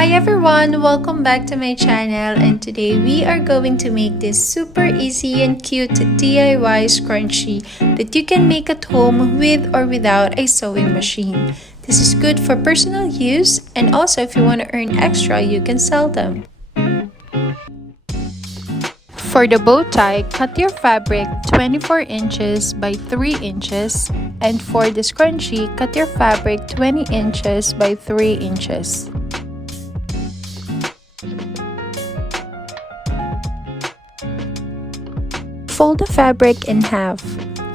Hi everyone, welcome back to my channel, and today we are going to make this super easy and cute DIY scrunchie that you can make at home with or without a sewing machine. This is good for personal use, and also if you want to earn extra, you can sell them. For the bow tie, cut your fabric 24 inches by 3 inches, and for the scrunchie, cut your fabric 20 inches by 3 inches. Fold the fabric in half,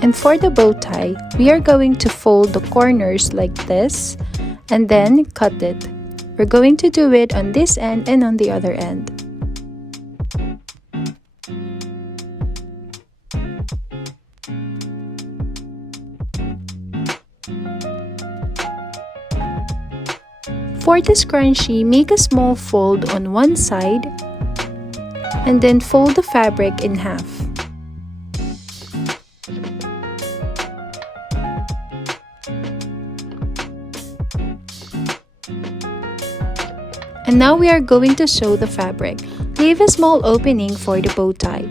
and for the bow tie, we are going to fold the corners like this and then cut it. We're going to do it on this end and on the other end. For the scrunchie, make a small fold on one side and then fold the fabric in half. And now we are going to sew the fabric. Leave a small opening for the bow tie.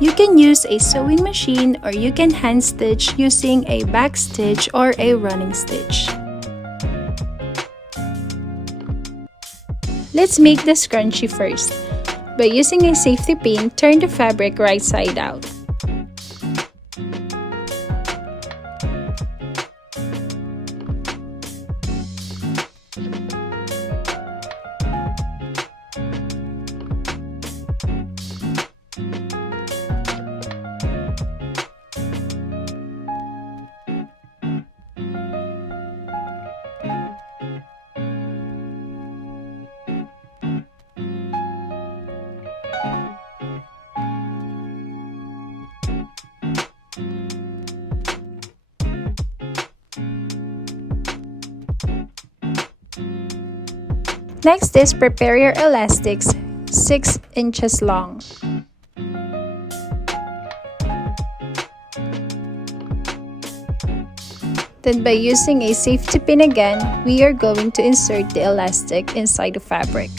You can use a sewing machine or you can hand stitch using a back stitch or a running stitch. Let's make the scrunchie first. By using a safety pin, turn the fabric right side out. Next is prepare your elastics 6 inches long. Then by using a safety pin again, we are going to insert the elastic inside the fabric.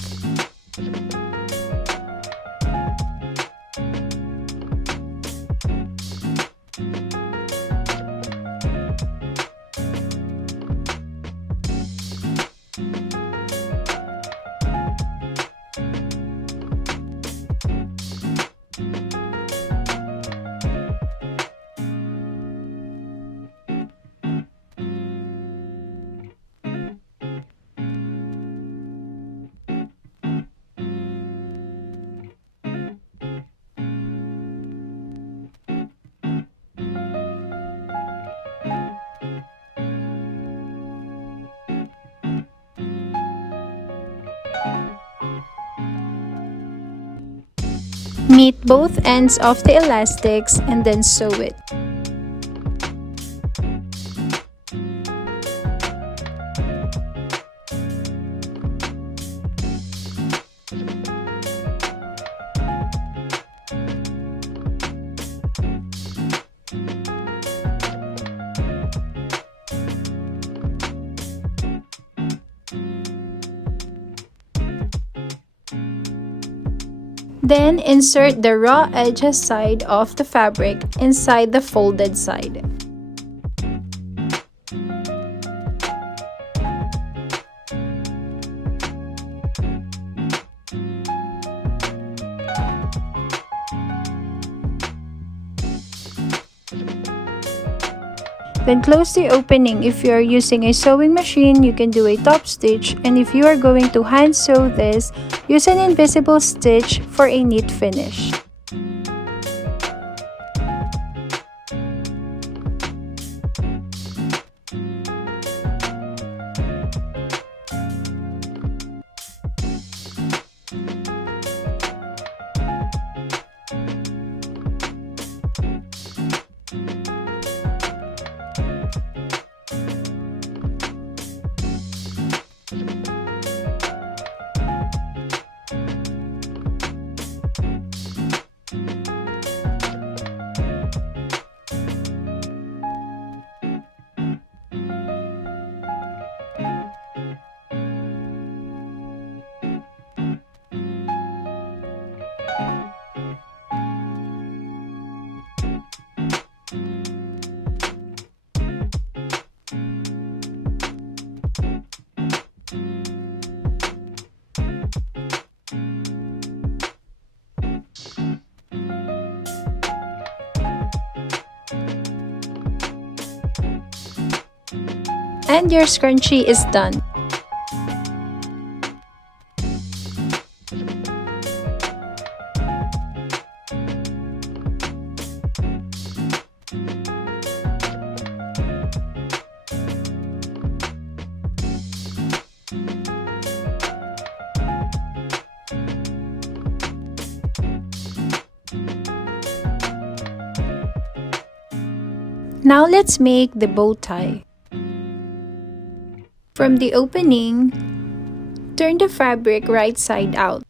Meet both ends of the elastics and then sew it. Then insert the raw edges side of the fabric inside the folded side. Then close the opening. If you are using a sewing machine, you can do a top stitch, and if you are going to hand sew this, use an invisible stitch for a neat finish. And your scrunchie is done. Now let's make the bow tie. From the opening, turn the fabric right side out.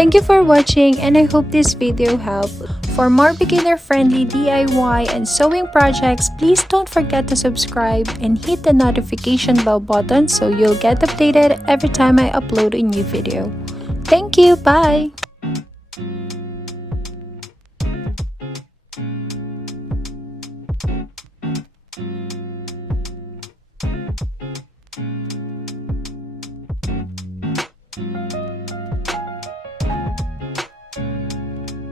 Thank you for watching, and I hope this video helped. For more beginner-friendly DIY and sewing projects, please don't forget to subscribe and hit the notification bell button so you'll get updated every time I upload a new video. Thank you, bye!